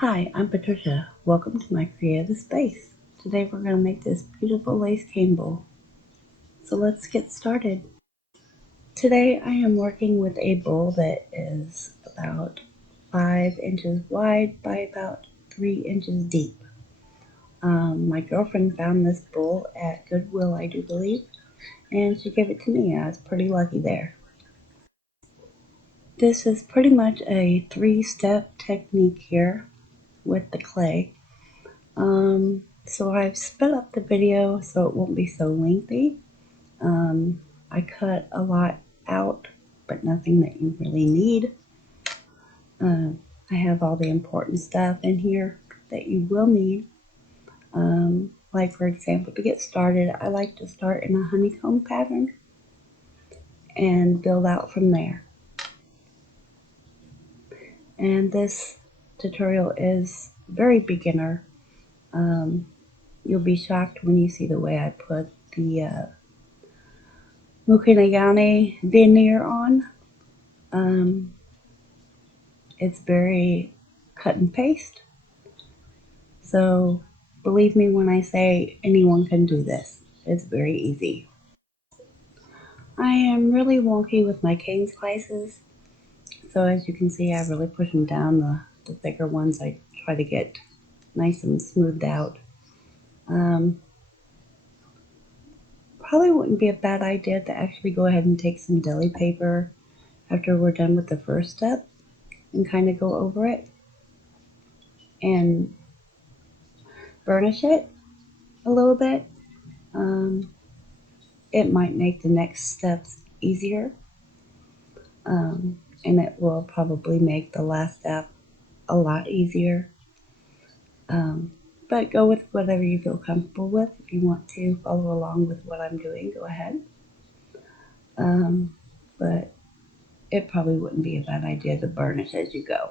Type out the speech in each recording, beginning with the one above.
Hi, I'm Patricia. Welcome to my creative space. Today we're going to make this beautiful lace cane bowl. So let's get started. Today I am working with a bowl that is about 5 inches wide by about 3 inches deep. My girlfriend found this bowl at Goodwill, I do believe, and she gave it to me. I was pretty lucky there. This is pretty much a 3-step technique here with the clay. So I've sped up the video so it won't be so lengthy. I cut a lot out, but nothing that you really need. I have all the important stuff in here that you will need. Like for example, to get started, I like to start in a honeycomb pattern and build out from there. And this tutorial is very beginner. You'll be shocked when you see the way I put the Mokume veneer on. It's very cut and paste. So believe me when I say anyone can do this. It's very easy. I am really wonky with my cane slices. So as you can see, I really push them down. The thicker ones I try to get nice and smoothed out. Probably wouldn't be a bad idea to actually go ahead and take some deli paper after we're done with the first step and kind of go over it and burnish it a little bit. It might make the next steps easier, and it will probably make the last step a lot easier. But go with whatever you feel comfortable with. If you want to follow along with what I'm doing, go ahead. But it probably wouldn't be a bad idea to burnish as you go.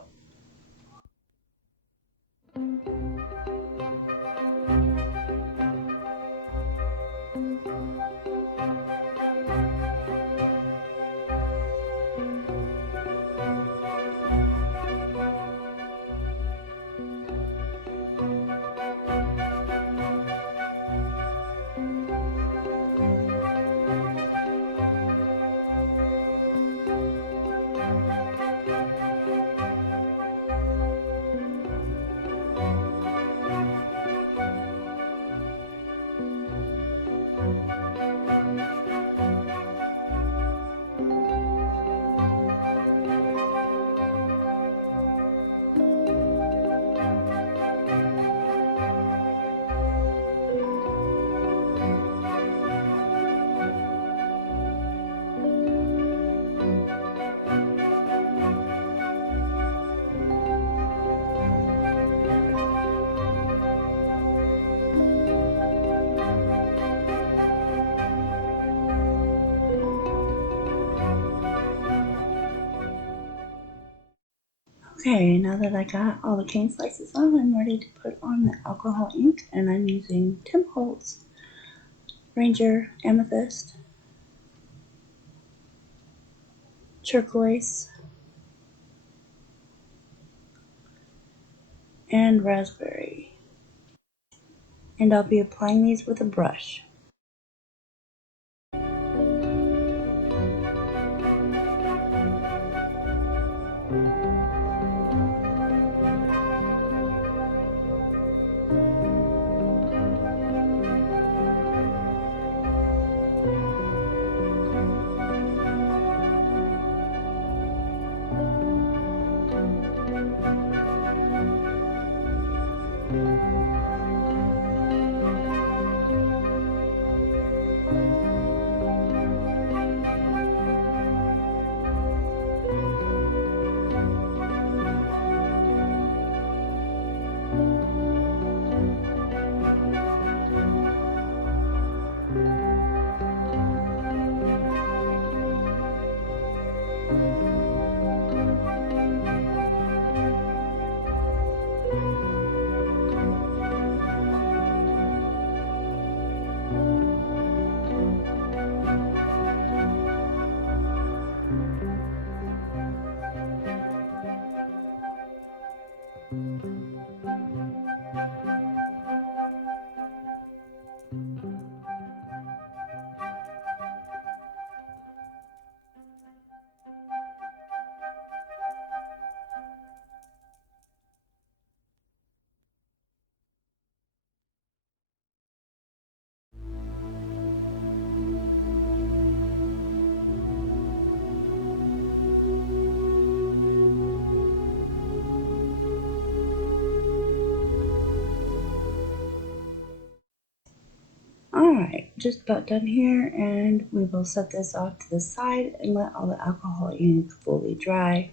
Okay, now that I got all the cane slices on, I'm ready to put on the alcohol ink, and I'm using Tim Holtz Ranger Amethyst, Turquoise, and Raspberry. And I'll be applying these with a brush. Alright, just about done here, and we will set this off to the side and let all the alcohol ink fully dry.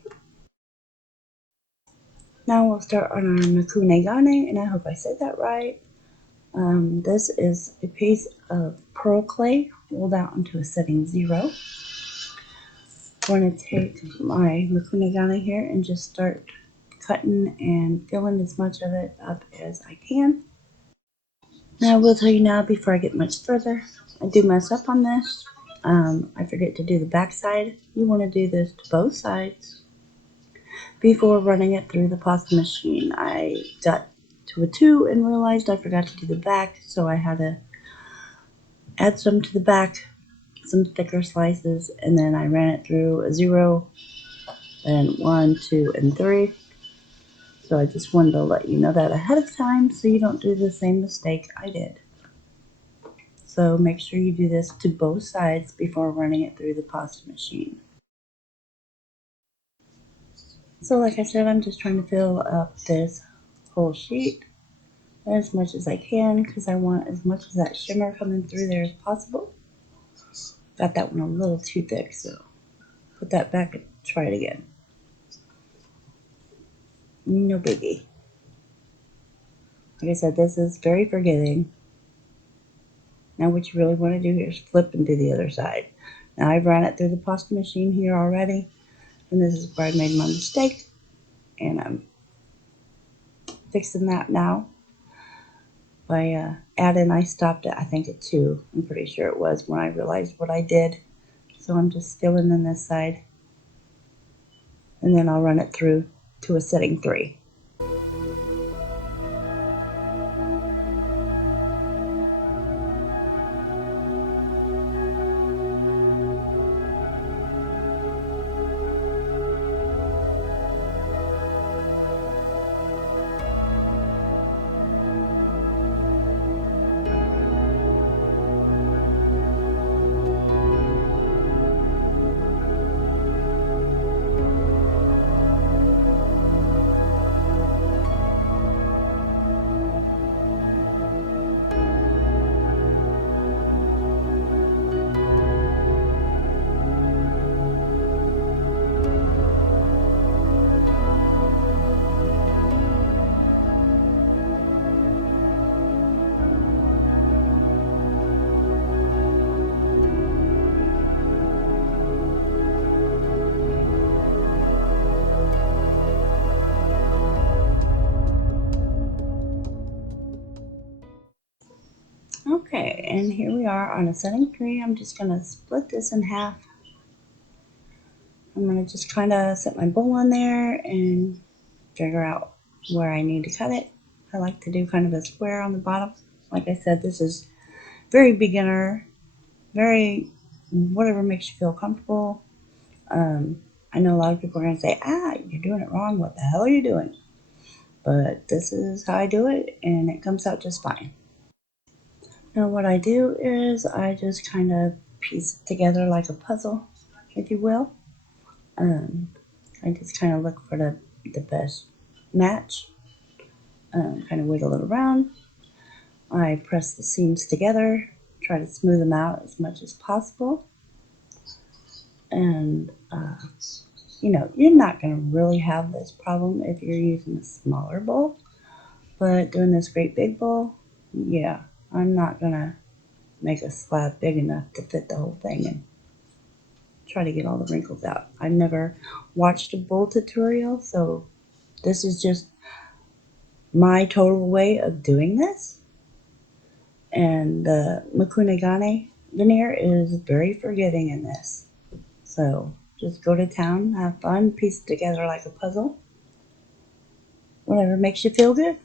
Now we'll start on our maku negane, and I hope I said that right. This is a piece of pearl clay rolled out into a setting 0. I'm going to take my maku negane here and just start cutting and filling as much of it up as I can. Now I will tell you now before I get much further, I do mess up on this. I forget to do the back side. You want to do this to both sides before running it through the pasta machine. I got to a 2 and realized I forgot to do the back, so I had to add some to the back, some thicker slices, and then I ran it through a 0, then 1, 2, and 3. So I just wanted to let you know that ahead of time so you don't do the same mistake I did. So make sure you do this to both sides before running it through the pasta machine. So like I said, I'm just trying to fill up this whole sheet as much as I can because I want as much of that shimmer coming through there as possible. Got that one a little too thick, so put that back and try it again. No biggie. Like I said, this is very forgiving. Now what you really want to do here is flip and do the other side. Now I've ran it through the pasta machine here already, and this is where I made my mistake, and I'm fixing that now by adding. I stopped at I think at 2. I'm pretty sure it was when I realized what I did. So I'm just filling in this side, and then I'll run it through to a setting 3. Okay, and here we are on a setting 3. I'm just going to split this in half. I'm going to just kind of set my bowl on there and figure out where I need to cut it. I like to do kind of a square on the bottom. Like I said, this is very beginner, very whatever makes you feel comfortable. I know a lot of people are going to say, you're doing it wrong. What the hell are you doing? But this is how I do it, and it comes out just fine. Now what I do is I just kind of piece it together like a puzzle, if you will. I just kind of look for the best match, kind of wiggle it around. I press the seams together, try to smooth them out as much as possible. And, you're not going to really have this problem if you're using a smaller bowl. But doing this great big bowl, yeah, I'm not going to make a slab big enough to fit the whole thing and try to get all the wrinkles out. I've never watched a bowl tutorial, so this is just my total way of doing this. And the Mokume Gane veneer is very forgiving in this. So just go to town, have fun, piece it together like a puzzle. Whatever makes you feel good.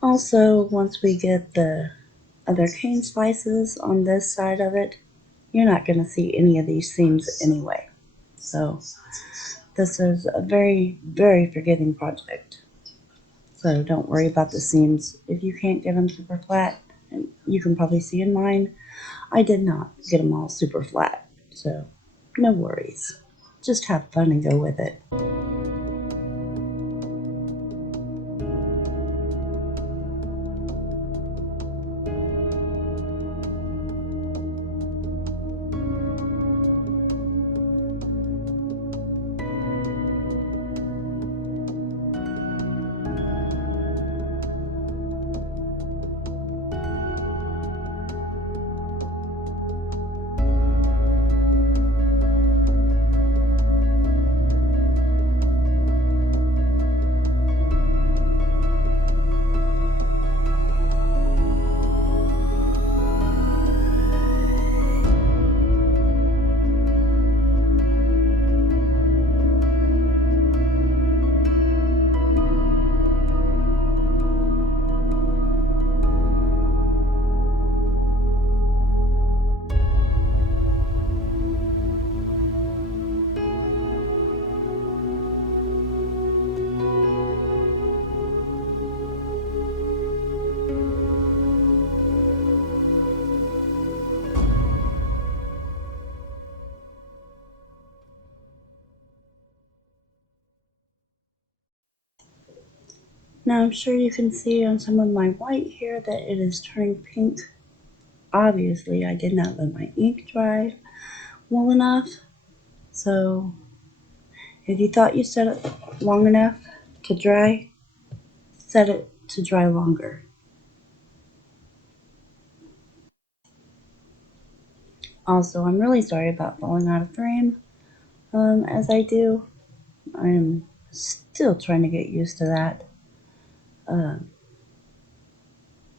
Also, once we get the other cane slices on this side of it, you're not going to see any of these seams anyway. So this is a very, very forgiving project. So don't worry about the seams. If you can't get them super flat, and you can probably see in mine, I did not get them all super flat. So no worries. Just have fun and go with it. Now I'm sure you can see on some of my white here that it is turning pink. Obviously I did not let my ink dry well enough, so if you thought you set it long enough to dry, set it to dry longer. Also, I'm really sorry about falling out of frame. As I do, I'm still trying to get used to that.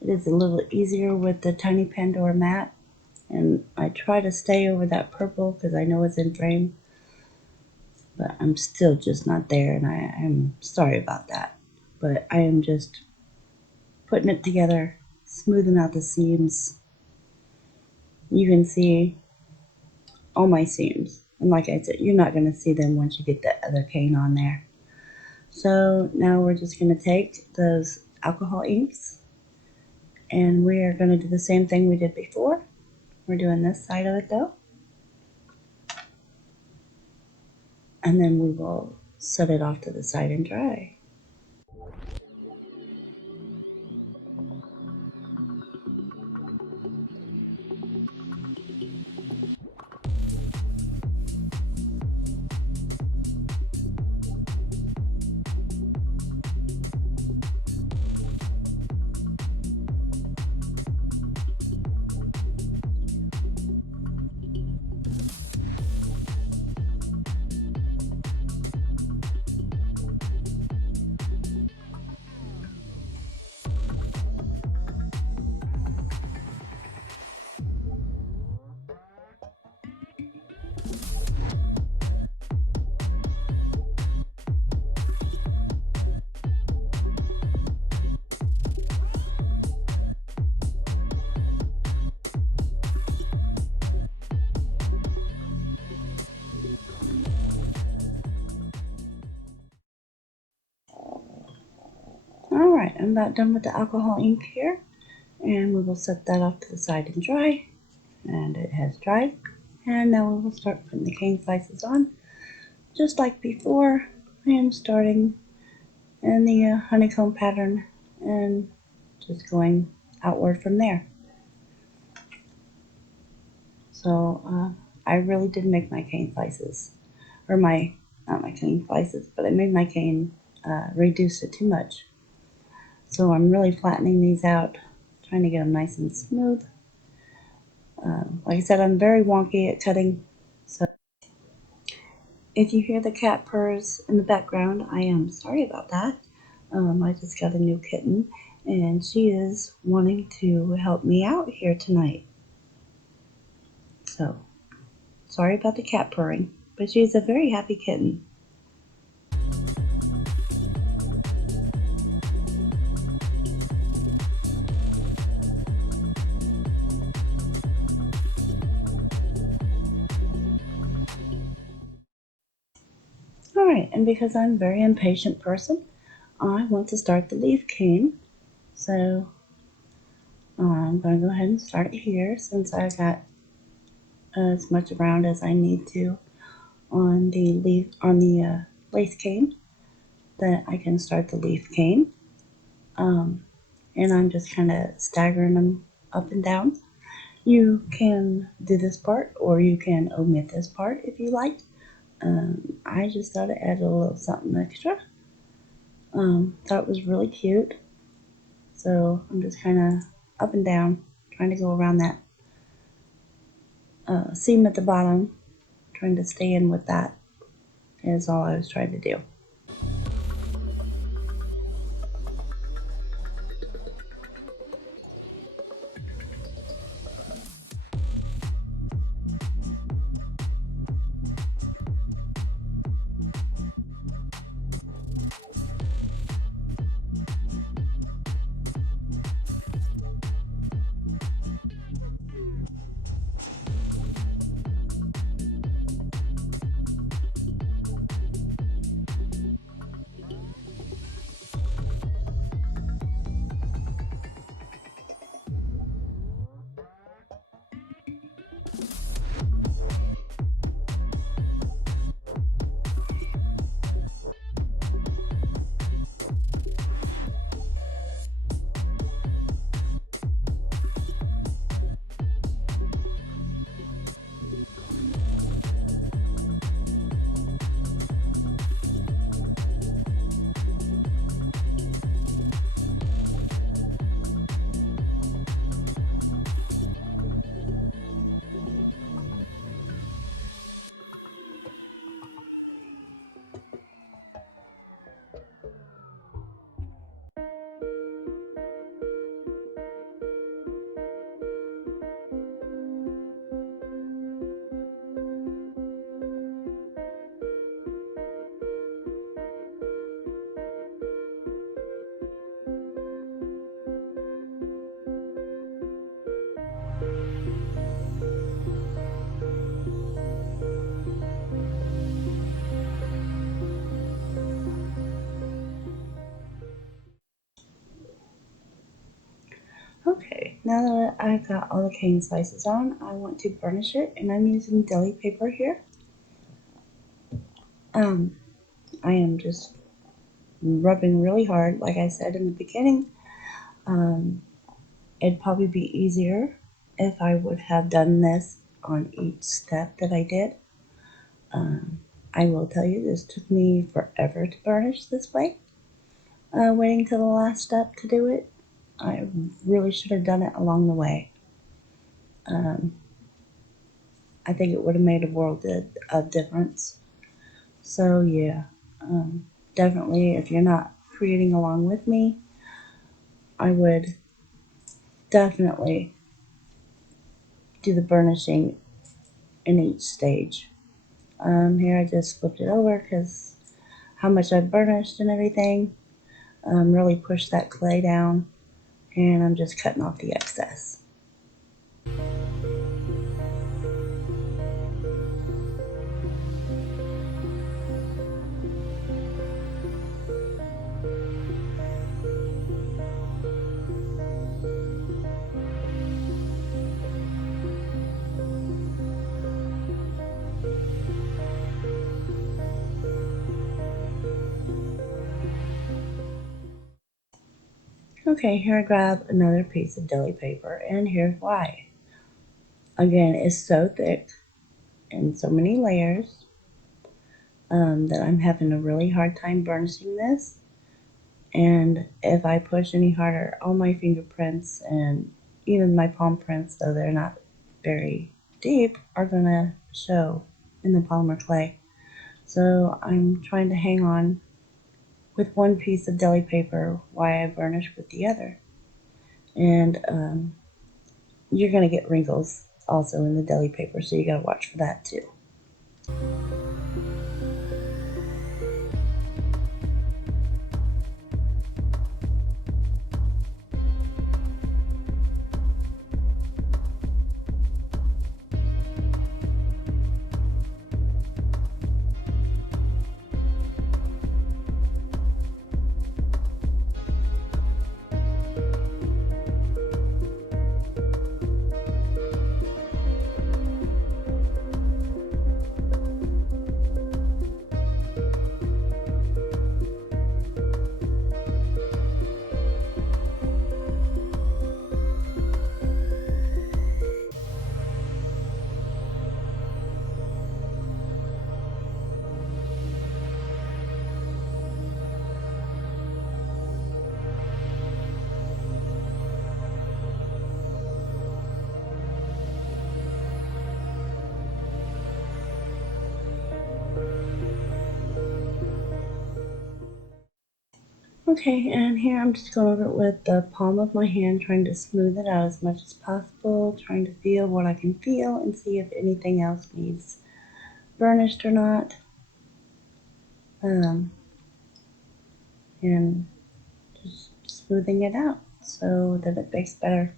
It is a little easier with the Tiny Pandora matte, and I try to stay over that purple because I know it's in frame, but I'm still just not there, and I'm sorry about that. But I am just putting it together, smoothing out the seams. You can see all my seams, and like I said, you're not going to see them once you get the other cane on there. So now we're just going to take those alcohol inks, and we are going to do the same thing we did before. We're doing this side of it though, and then we will set it off to the side and dry. Alright, I'm about done with the alcohol ink here, and we will set that off to the side and dry. And it has dried, and now we will start putting the cane slices on. Just like before, I am starting in the honeycomb pattern and just going outward from there. So I really did make my cane slices, or not my cane slices, but I made my cane reduce it too much. So I'm really flattening these out, trying to get them nice and smooth. Like I said, I'm very wonky at cutting, so if you hear the cat purrs in the background, I am sorry about that. I just got a new kitten, and she is wanting to help me out here tonight. So, sorry about the cat purring, but she's a very happy kitten. Alright, and because I'm a very impatient person, I want to start the leaf cane. So, I'm going to go ahead and start here since I got as much around as I need to on the lace cane, that I can start the leaf cane. And I'm just kind of staggering them up and down. You can do this part, or you can omit this part if you like. I just thought I'd add a little something extra. Thought it was really cute. So I'm just kind of up and down, trying to go around that seam at the bottom, trying to stay in with that is all I was trying to do. Okay, now that I've got all the cane slices on, I want to burnish it, and I'm using deli paper here. I am just rubbing really hard, like I said in the beginning. It'd probably be easier if I would have done this on each step that I did. I will tell you, this took me forever to burnish this way. Waiting till the last step to do it. I really should have done it along the way. I think it would have made a world of difference. So yeah, definitely if you're not creating along with me, I would definitely do the burnishing in each stage. Here I just flipped it over because how much I burnished and everything really pushed that clay down, and I'm just cutting off the excess. Okay, here I grab another piece of deli paper, and here's why. Again, it's so thick and so many layers that I'm having a really hard time burnishing this. And if I push any harder, all my fingerprints and even my palm prints, though they're not very deep, are gonna show in the polymer clay. So I'm trying to hang on with one piece of deli paper while I burnish with the other. And you're gonna get wrinkles also in the deli paper, so you gotta watch for that too. Okay, and here I'm just going over it with the palm of my hand, trying to smooth it out as much as possible, trying to feel what I can feel and see if anything else needs burnished or not. And just smoothing it out so that it bakes better.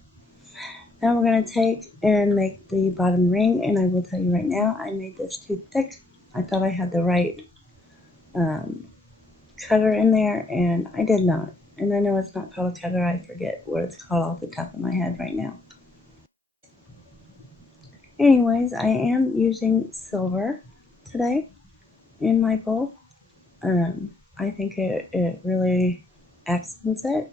Now we're going to take and make the bottom ring, and I will tell you right now, I made this too thick. I thought I had the right cutter in there, and I did not. And I know it's not called a cutter, I forget what it's called off the top of my head right now. Anyways, I am using silver today in my bowl. I think it really accents it.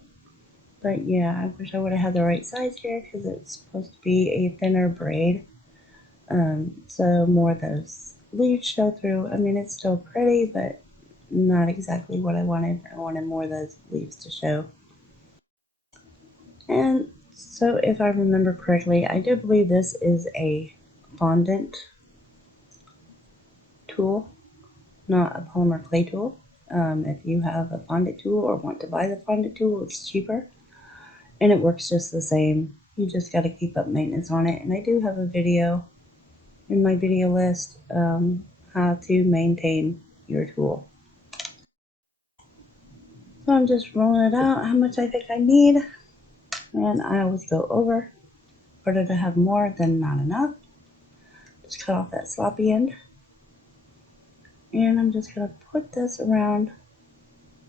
But yeah, I wish I would have had the right size here because it's supposed to be a thinner braid. So more of those leaves show through. I mean, it's still pretty, but not exactly what I wanted. I wanted more of those leaves to show. And so if I remember correctly, I do believe this is a fondant tool, not a polymer clay tool. If you have a fondant tool or want to buy the fondant tool, it's cheaper and it works just the same. You just got to keep up maintenance on it. And I do have a video in my video list how to maintain your tool. So I'm just rolling it out how much I think I need, and I always go over. Better to have more than not enough. Just cut off that sloppy end, and I'm just going to put this around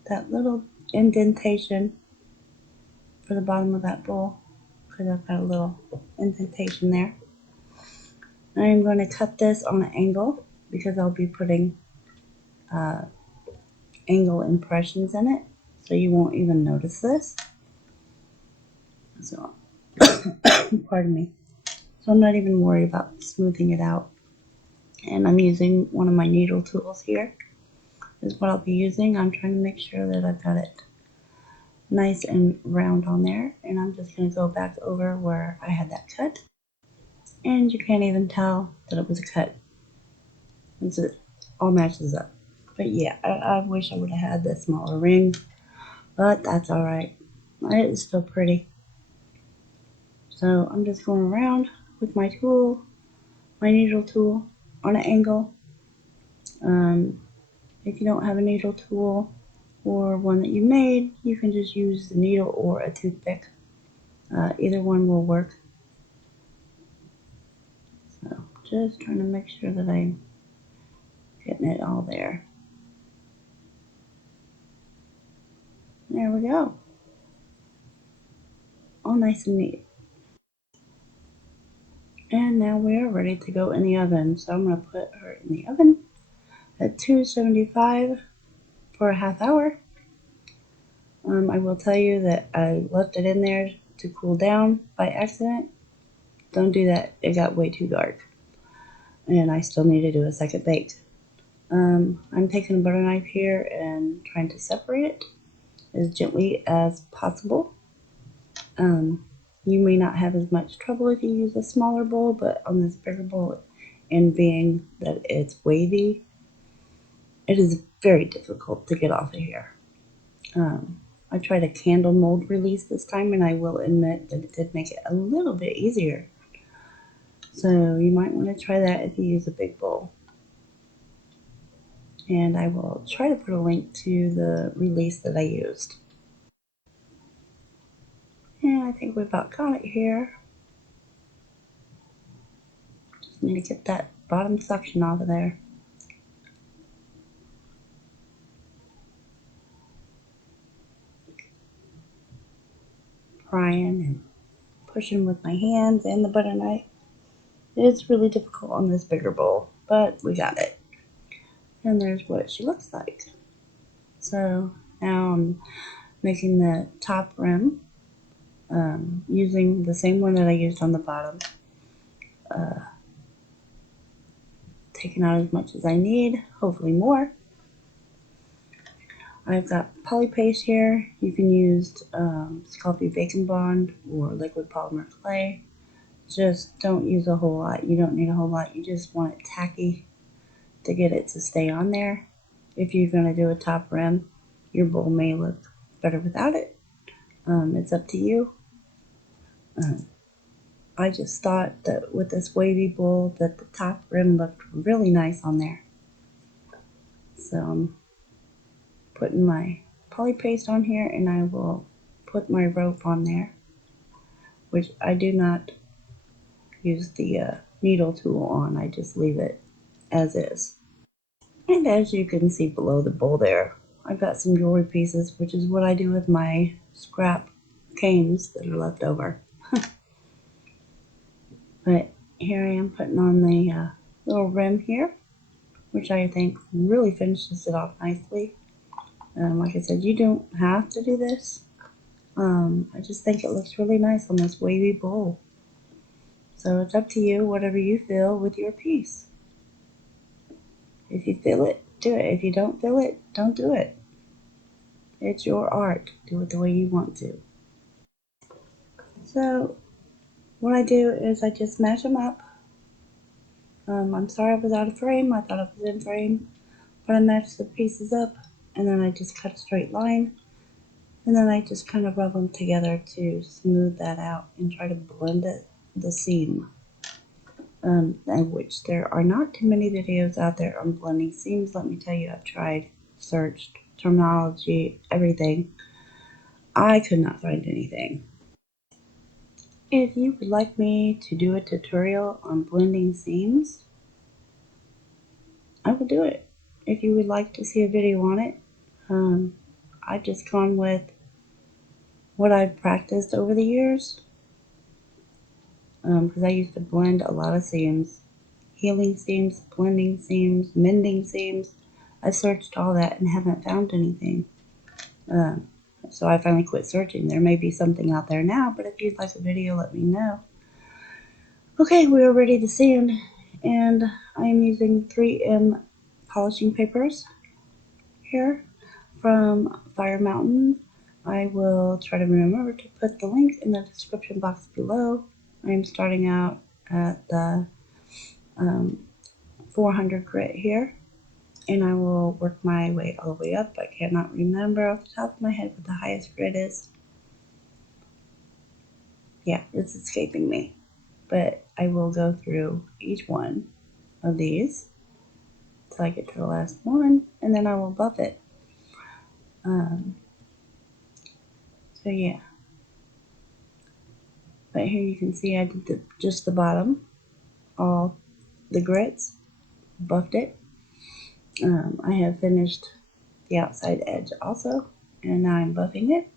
that little indentation for the bottom of that bowl. because I've got a little indentation there. I'm going to cut this on an angle because I'll be putting angle impressions in it, so you won't even notice this. So, pardon me. So I'm not even worried about smoothing it out. And I'm using one of my needle tools here, is what I'll be using. I'm trying to make sure that I've got it nice and round on there. And I'm just going to go back over where I had that cut. And you can't even tell that it was a cut. It all matches up. But yeah, I wish I would have had the smaller ring, but that's alright. It is still pretty. So I'm just going around with my tool, my needle tool, on an angle. If you don't have a needle tool or one that you made, you can just use the needle or a toothpick. Either one will work. So just trying to make sure that I'm getting it all there. There we go. All nice and neat. And now we are ready to go in the oven. So I'm going to put her in the oven at 275 for a half hour. I will tell you that I left it in there to cool down by accident. Don't do that. It got way too dark. And I still need to do a second bake. I'm taking a butter knife here and trying to separate it as gently as possible. You may not have as much trouble if you use a smaller bowl, but on this bigger bowl, and being that it's wavy, it is very difficult to get off of here. I tried a candle mold release this time, and I will admit that it did make it a little bit easier. So you might want to try that if you use a big bowl. And I will try to put a link to the release that I used. And I think we've about got it here. Just need to get that bottom suction off of there. Prying and pushing with my hands and the butter knife. It's really difficult on this bigger bowl, but we got it. And there's what she looks like. So now I'm making the top rim using the same one that I used on the bottom. Taking out as much as I need, hopefully more. I've got poly paste here. You can use Scalpy Bacon Bond or liquid polymer clay. Just don't use a whole lot. You don't need a whole lot. You just want it tacky to get it to stay on there. If you're going to do a top rim, your bowl may look better without it. It's up to you. I just thought that with this wavy bowl that the top rim looked really nice on there. So I'm putting my poly paste on here, and I will put my rope on there, which I do not use the needle tool on. I just leave it as is. And as you can see below the bowl there, I've got some jewelry pieces, which is what I do with my scrap canes that are left over. But here I am putting on the little rim here, which I think really finishes it off nicely. Like I said, you don't have to do this. I just think it looks really nice on this wavy bowl. So it's up to you, whatever you feel with your piece. If you feel it, do it. If you don't feel it, don't do it. It's your art. Do it the way you want to. So what I do is I just match them up. I'm sorry I was out of frame. I thought I was in frame. But I match the pieces up, and then I just cut a straight line. And then I just kind of rub them together to smooth that out and try to blend it, the seam. Which there are not too many videos out there on blending seams. Let me tell you, I've tried, searched, terminology, everything. I could not find anything. If you would like me to do a tutorial on blending seams, I will do it. If you would like to see a video on it, I've just gone with what I've practiced over the years. because I used to blend a lot of seams. Healing seams, blending seams, mending seams. I searched all that and haven't found anything. So I finally quit searching. There may be something out there now, but if you'd like a video, let me know. Okay, we are ready to sand, and I am using 3M polishing papers here from Fire Mountain. I will try to remember to put the link in the description box below. I'm starting out at the 400 grit here, and I will work my way all the way up. I cannot remember off the top of my head what the highest grit is. Yeah, it's escaping me. But I will go through each one of these till I get to the last one, and then I will buff it. So yeah. But here you can see I did just the bottom, all the grits, buffed it. I have finished the outside edge also, and now I'm buffing it.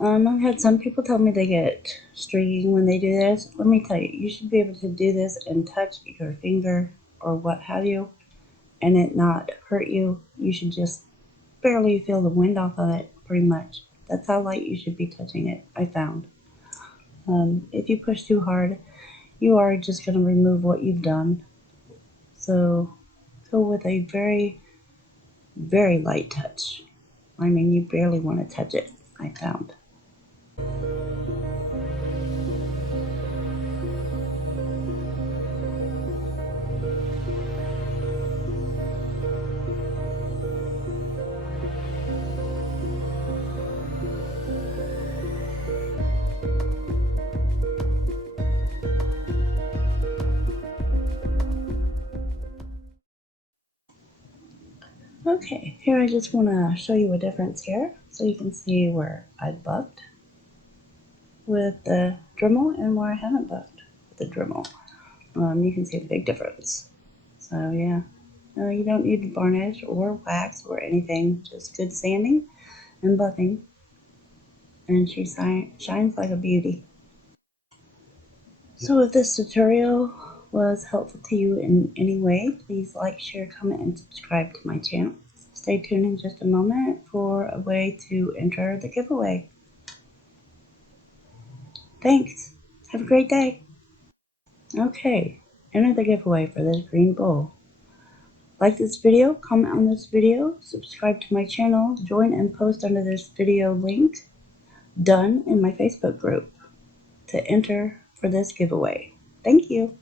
I've had some people tell me they get streaking when they do this. Let me tell you, you should be able to do this and touch your finger or what have you, and it not hurt you. You should just barely feel the wind off of it, pretty much. That's how light you should be touching it, I found. If you push too hard, you are just going to remove what you've done. So go with a very, very light touch. I mean, you barely want to touch it, I found. Okay, here I just want to show you a difference here so you can see where I buffed with the Dremel and where I haven't buffed with the Dremel. You can see a big difference. So yeah, you don't need varnish or wax or anything, just good sanding and buffing, and she shines like a beauty. So if this tutorial was helpful to you in any way, please like, share, comment, and subscribe to my channel. Stay tuned in just a moment for a way to enter the giveaway. Thanks. Have a great day. Okay, enter the giveaway for this green bowl. Like this video, comment on this video, subscribe to my channel, join and post under this video link, done, in my Facebook group to enter for this giveaway. Thank you.